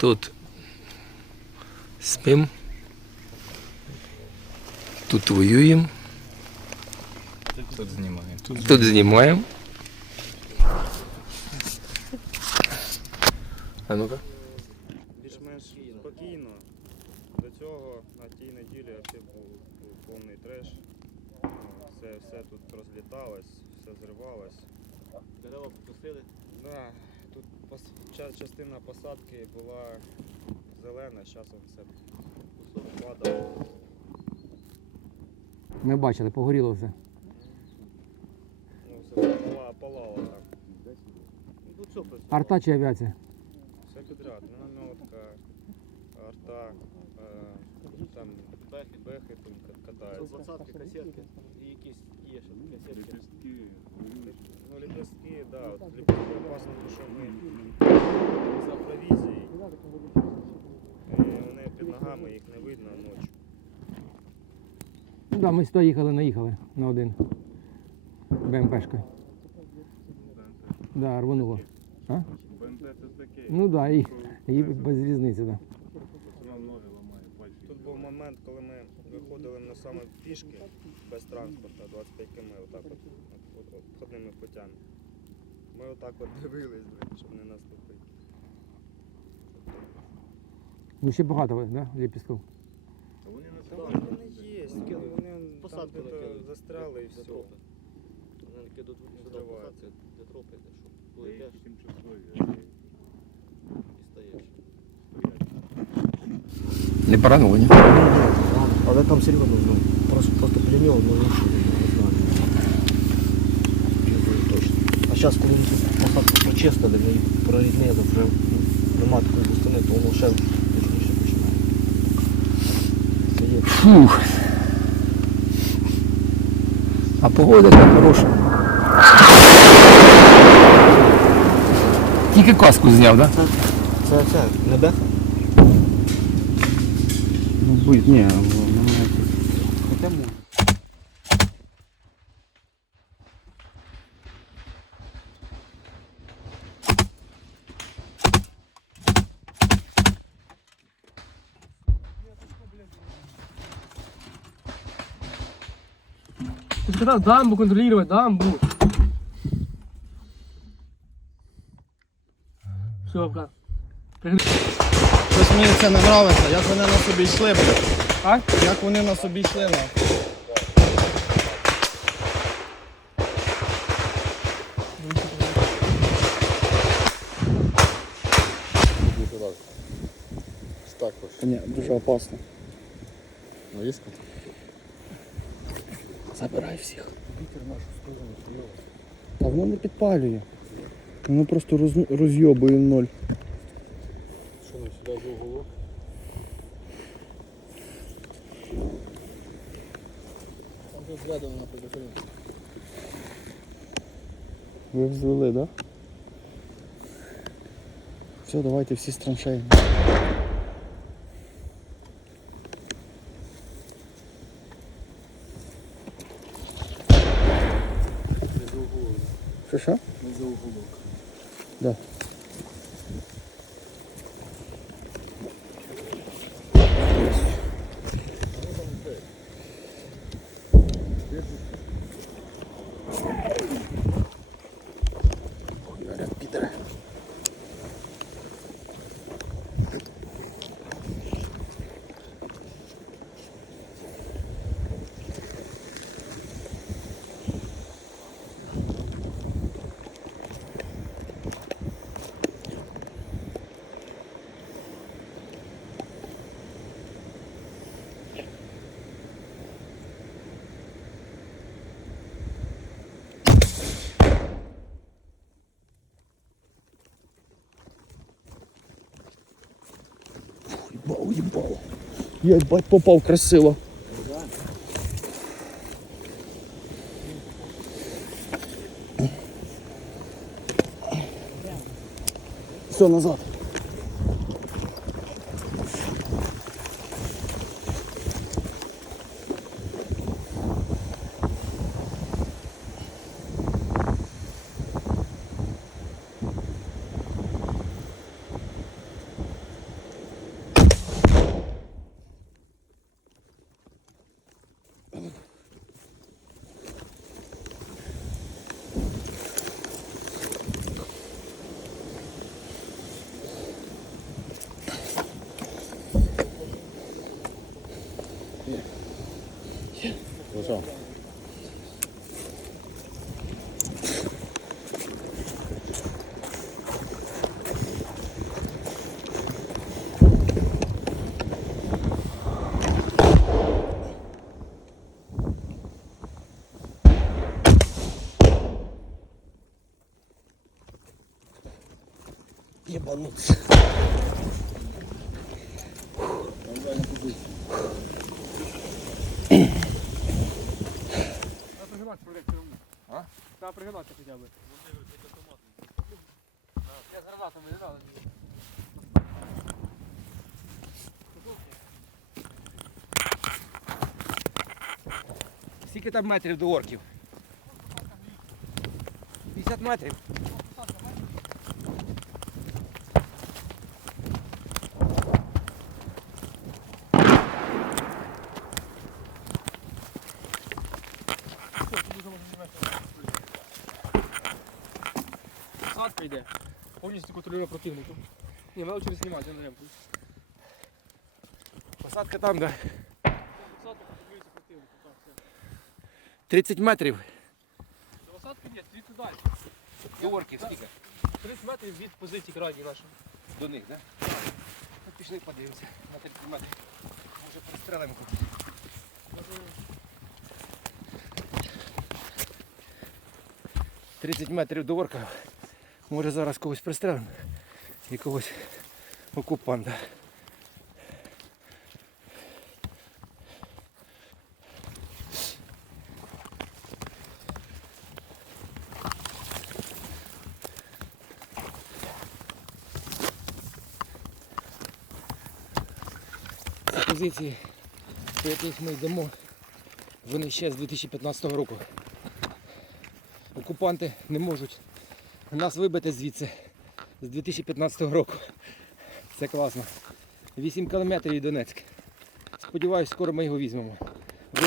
Тут спим. Тут воюємо. Тут знімаємо. Тут знімаємо. А ну-ка. більш-менш спокійно. До цього на тій неділі взагалі був, був повний треш. Все, все тут розліталось, все зривалось. Дерева покосили. Да, частина посадки була зелена, з часом все падало. Ми бачили, погоріло все. Ну, все пала- палало там. Ну, тут все. Арта чи авіація? Все підряд. Мінометка, арта, е, там Бехи. бехи тут ка- Це катаються. двадцятки, касетки і якісь є ще касетки. Ну, ліпестки, да, от ліпестки опасно, тому що ми за провізією. Вони під ногами, їх не видно ночі. Ну да, ми сюди їхали, наїхали на один. БМПшка. Да, рвануло. А? БМП це таке, Ну да, і, і без різниці, да. ламає, пальці. Тут був момент, коли ми виходили на саме пішки без транспорту, 25 км, отак от, от, от, обходними путями. Ми отак от дивились, блін, щоб не наступити. Ну ще багато, да, ліпістків? Та вони на Та вони вони є, вони там Посадки де накинули. застряли і все. тропи. Вони накидуть сюди Зривають. посадки, де тропи, де що. Коли йдеш тимчасові і стаєш. Не поранило, ні? Але там все рівно ну, просто, просто пленьов, ну іншого не знаю. Не точно. А зараз, коли ми тут посадку почистили, ми проріднили, вже нема такої густини, то воно ще точніше починає. Фух. А погода така хороша. Тільки каску зняв, так? Да? Це це, не беха? Ну, будь, ні, Хоча може. Ти сказав дамбу контролювати, дамбу. Все, пока. Щось мені це не подобається, як вони на собі йшли, блядь. А? Як вони на собі йшли, на. Ні, дуже опасно. Забирай всіх. Та воно не підпалює. Воно просто роз... розйобує в ноль. Що нам сюди в уголок? Там тут зрядом на подихали. Ви взвели, так? Да? Все, давайте всі з траншеї. Що? Не за уголок. Да. Ебал, ебать попав красиво. Все, назад. Ебануться. Треба пригинатися? Треба хоча б. Я з гранатами не надо. Скільки там метрів до орків? 50 метрів. Посадка йде. Повністю контролює противника. Ні, ми через знімати, не ремку. Посадка там, де Посадка контролюється противником. Так, все. 30 метрів До посадки ні, звідти далі. до орків. Скільки? 30 метрів від позиції крайньої нашої. До них, так? Да? Ну, пішли подивимося. На 30 метрів. Може пристрелимо когось. «30 метрів до орка. Може зараз когось пристрелимо. Якогось окупанта. Позиції, по яких ми йдемо, вони ще з 2015 року. Окупанти не можуть нас вибити звідси з 2015 року. Це класно. 8 кілометрів і Донецьк. Сподіваюсь, скоро ми його візьмемо.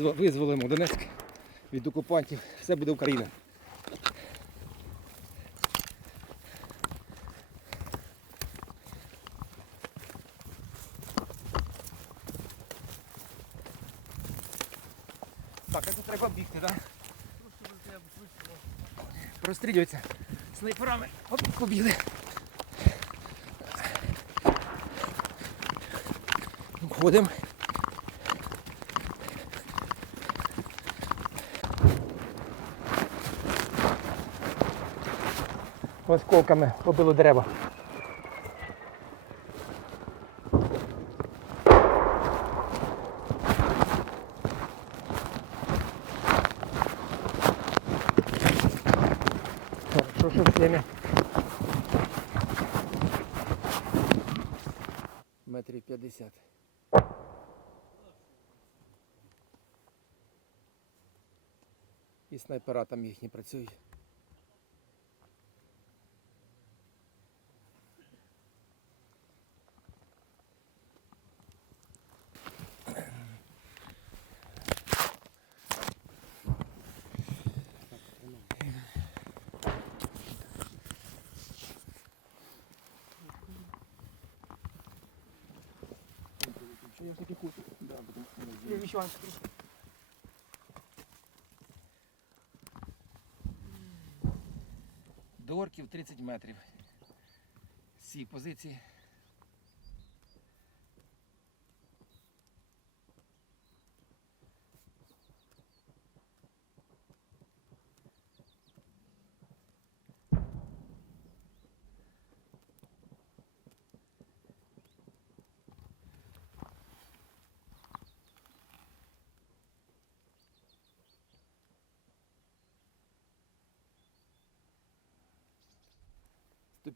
Визволимо Донецьк від окупантів. Все буде Україна. Так, а тут треба бігти, так? Прострілюється снайперами. Побігли. Обходимо. Осколками побило дерева. Хорошо, що в темі. Метрів 50. І снайпера там їхні працюють. Ні, відчувається трохи. До орків 30 метрів. З цієї позиції. –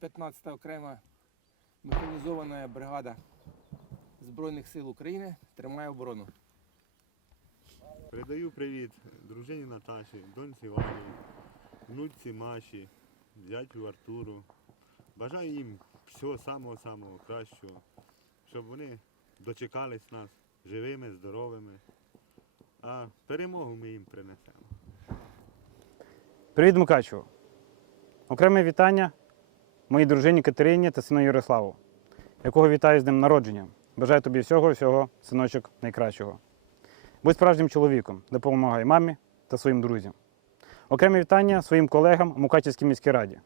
115 окрема механізована бригада Збройних сил України тримає оборону. Передаю привіт дружині Наташі, доньці Валі, внучці Маші, зятю Артуру. Бажаю їм всього самого-самого кращого, щоб вони дочекались нас живими, здоровими. А перемогу ми їм принесемо. Привіт, Мукачево. Окреме вітання моїй дружині Катерині та сину Ярославу, якого вітаю з днем народження. Бажаю тобі всього, всього, синочок, найкращого. Будь справжнім чоловіком, допомагай мамі та своїм друзям. Окреме вітання своїм колегам у Мукачівській міській раді.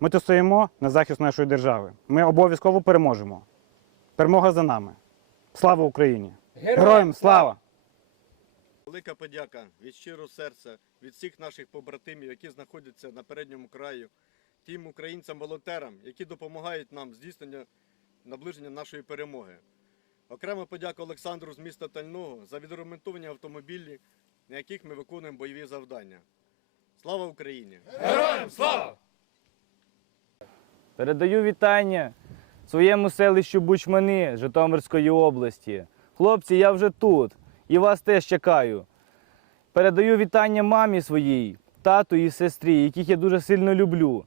Ми тут стоїмо на захист нашої держави. Ми обов'язково переможемо. Перемога за нами. Слава Україні! Героям слава! Велика подяка від щирого серця, від всіх наших побратимів, які знаходяться на передньому краю, тим українцям-волонтерам, які допомагають нам в здійсненні наближення нашої перемоги. Окрема подяка Олександру з міста Тального за відремонтовані автомобілі, на яких ми виконуємо бойові завдання. Слава Україні! Героям слава! Передаю вітання своєму селищу Бучмани Житомирської області. Хлопці, я вже тут і вас теж чекаю. Передаю вітання мамі своїй, тату і сестрі, яких я дуже сильно люблю.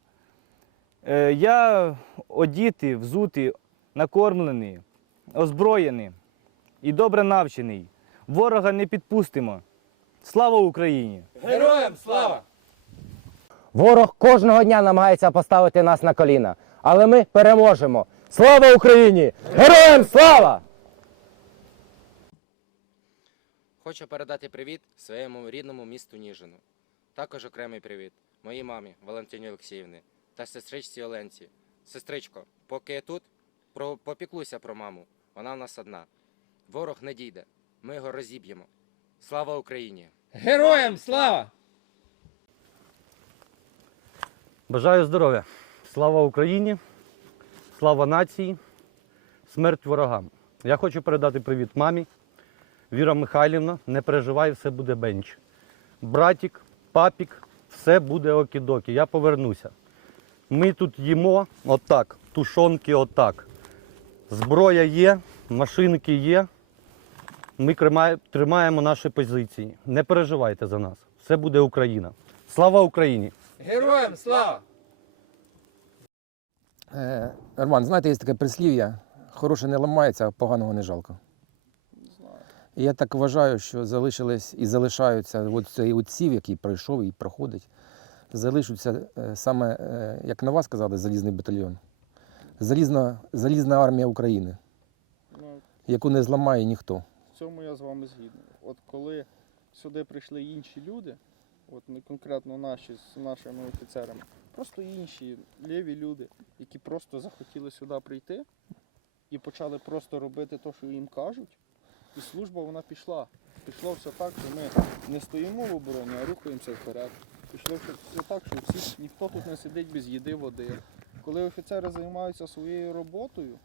Е, я одітий, взутий, накормлений, озброєний і добре навчений. Ворога не підпустимо. Слава Україні! Героям слава! Ворог кожного дня намагається поставити нас на коліна, але ми переможемо. Слава Україні! Героям слава! Хочу передати привіт своєму рідному місту Ніжину. Також окремий привіт моїй мамі Валентині Олексіївні та сестричці Оленці. Сестричко, поки я тут, про... попіклуйся про маму. Вона в нас одна. Ворог не дійде. Ми його розіб'ємо. Слава Україні! Героям слава! Бажаю здоров'я. Слава Україні, слава нації, смерть ворогам. Я хочу передати привіт мамі. Віра Михайлівна, не переживай, все буде бенч. Братік, папік, все буде окідокі. Я повернуся. Ми тут їмо отак, тушонки отак. Зброя є, машинки є. Ми тримаємо наші позиції. Не переживайте за нас. Все буде Україна. Слава Україні! Героям слава! Е, Роман, знаєте, є таке прислів'я, хороше не ламається, а поганого не жалко. І я так вважаю, що залишились і залишаються от цей отсів, який пройшов і проходить, залишаться е, саме, е, як на вас сказали, залізний батальйон. Залізна, залізна армія України, Ну, яку не зламає ніхто. в цьому я з вами згідний. От коли сюди прийшли інші люди, от не конкретно наші з нашими офіцерами, просто інші ліві люди, які просто захотіли сюди прийти і почали просто робити те, що їм кажуть. І служба вона пішла. Пішло все так, що ми не стоїмо в обороні, а рухаємося вперед. Пішло так, що всі, ніхто тут не сидить без їди, води. Коли офіцери займаються своєю роботою,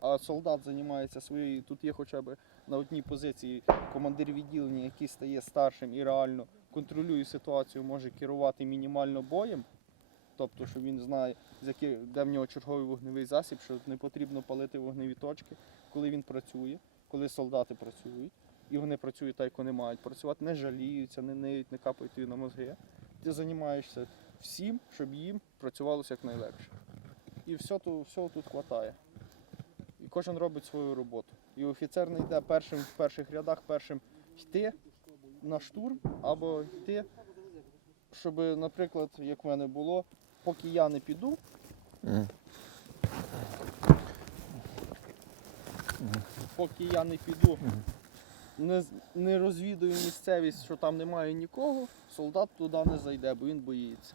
а солдат займається своєю, тут є хоча б на одній позиції командир відділення, який стає старшим і реально контролює ситуацію, може керувати мінімально боєм. Тобто, що він знає, де в нього черговий вогневий засіб, що не потрібно палити вогневі точки, коли він працює, коли солдати працюють, і вони працюють так, як вони мають працювати, не жаліються, не ниють, не капають тобі на мозги. Ти займаєшся всім, щоб їм працювалося якнайлегше. І все, тут, все тут вистачає. І кожен робить свою роботу. І офіцер не йде першим в перших рядах, першим йти на штурм або йти, щоб, наприклад, як в мене було, поки я не піду, поки я не піду, не, не розвідую місцевість, що там немає нікого, солдат туди не зайде, бо він боїться.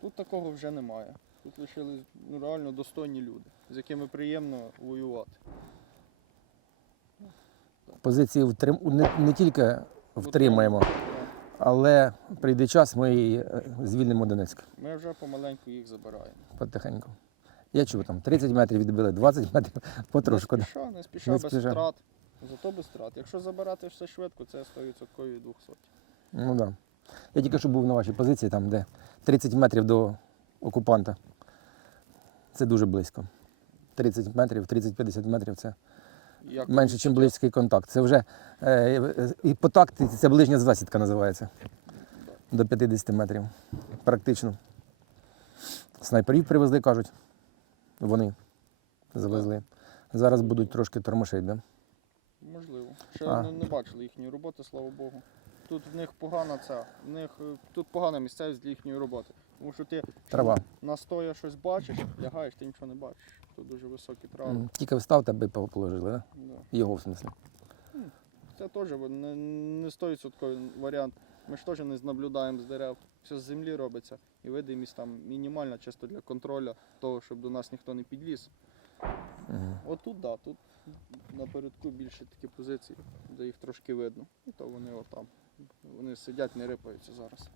Тут такого вже немає. Тут лишились ну, реально достойні люди, з якими приємно воювати. Позиції втрим... не, не тільки втримаємо, але прийде час, ми і е, звільнимо Донецьк Ми вже помаленьку їх забираємо. потихеньку. Я чув, там 30 метрів відбили, 20 метрів потрошку. Не спіша, не спіша, Не без втрат. Зато без втрат. Якщо забирати все швидко, це 100% 200. Ну да. Я тільки що був на вашій позиції, там, де 30 метрів до окупанта. Це дуже близько. 30 метрів, 30-50 метрів це Як менше, ніж близький контакт. Це вже е, е, і по тактиці це ближня засідка називається. До 50 метрів. Практично. Снайперів привезли, кажуть. Вони завезли. Зараз будуть трошки тормошити, да? Можливо. Ще А. не, не бачили їхньої роботи, слава Богу. Тут в них погана ця, в них е, тут погана місцевість для їхньої роботи. Тому що ти Трава. на стоя щось бачиш, лягаєш, ти нічого не бачиш. Тут дуже високі трави. М, Тільки встав, тебе положили, да? Да. Його в смислі. Це теж не, не 100% варіант. Ми ж теж не наблюдаємо з дерев. Все з землі робиться. І видимість там мінімальна, чисто для контролю того, щоб до нас ніхто не підліз. Отут, так, да, тут напередку більше такі позиції, де їх трошки видно. І то вони отам. Вони сидять, не рипаються зараз.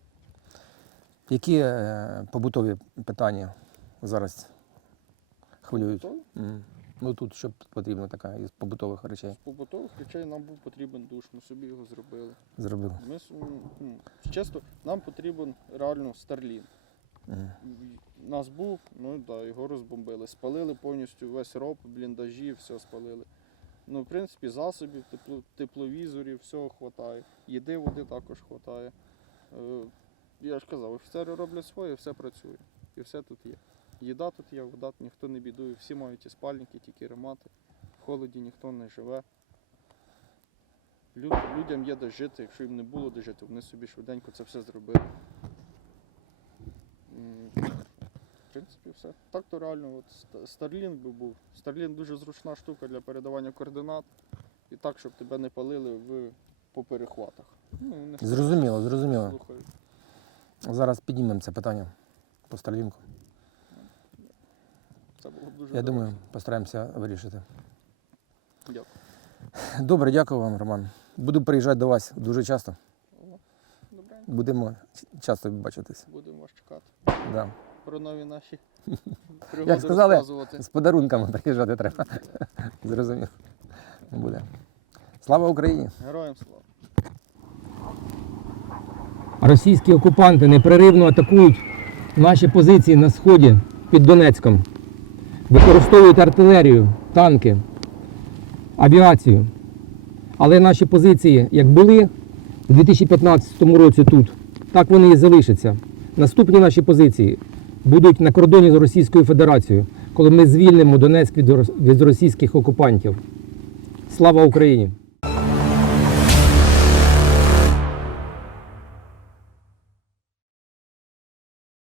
Які е, побутові питання зараз хвилюють? Побутові? Мгм. Ну тут що потрібно така із побутових речей З побутових речей нам був потрібен душ, ми собі його зробили. зробив. Ми, с- м, чесно, нам потрібен реально Старлін. Нас був, ну да, його розбомбили. Спалили повністю весь роб, бліндажі, все спалили. Ну, в принципі, засобів, тепло, тепловізорів, всього вистачає. Їди, води також вистачає. Е, я ж казав, офіцери роблять своє, все працює. І все тут є. Їда тут є, вода, ніхто не бідує, всі мають і спальники, тільки ремати. В холоді ніхто не живе. Люд, людям є де жити, якщо їм не було де жити, вони собі швиденько це все зробили. М, В принципі, все. Так то реально, от Starlink би був. Starlink дуже зручна штука для передавання координат. І так, щоб тебе не палили в, по перехватах. Ну, не Зрозуміло, зрозуміло. слухають. Зараз піднімемо це питання по Старлінку. Це було дуже Я думаю, постараємося вирішити. Дякую. Добре, дякую вам, Роман. Буду приїжджати до вас дуже часто. Добре, Будемо часто бачитись. будемо вас чекати. Да. Про нові наші пригоди Як сказали, розказувати. з подарунками приїжджати треба. Зрозумів. Буде. Слава Україні! Героям слава! Російські окупанти непреривно атакують наші позиції на сході під Донецьком. Використовують артилерію, танки, авіацію. Але наші позиції, як були у 2015 році тут, так вони і залишаться. Наступні наші позиції будуть на кордоні з Російською Федерацією, коли ми звільнимо Донецьк від рос- від російських окупантів. Слава Україні!